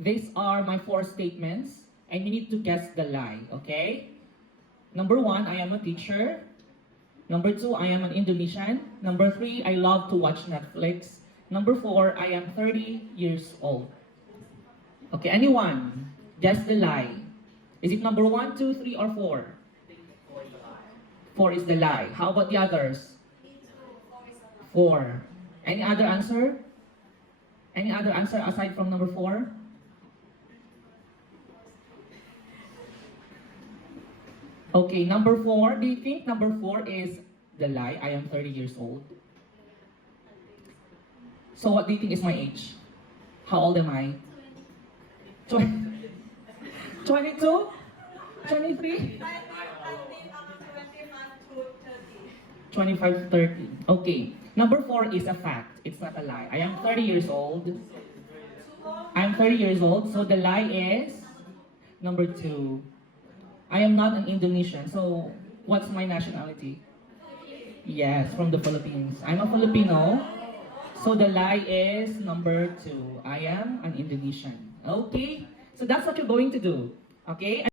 These are my 4 statements, and you need to guess the lie, okay? Number 1, I am a teacher. Number 2, I am an Indonesian. Number 3, I love to watch Netflix. Number 4, I am 30 years old. Okay, anyone? Guess the lie. Is it number 1, 2, 3, or 4? 4 is the lie. How about the others? 4. Any other answer? Any other answer aside from number 4? Okay, number 4. Do you think number 4 is the lie? I am 30 years old. So what do you think is my age? How old am I? 22? 23? 25 to 30. Okay. Number 4 is a fact. It's not a lie. I am 30 years old. I'm 30 years old. So the lie is number 2. I am not an Indonesian. So what's my nationality? Yes, from the Philippines. I'm a Filipino. So the lie is number 2. I am an Indonesian. Okay? So that's what you're going to do. Okay?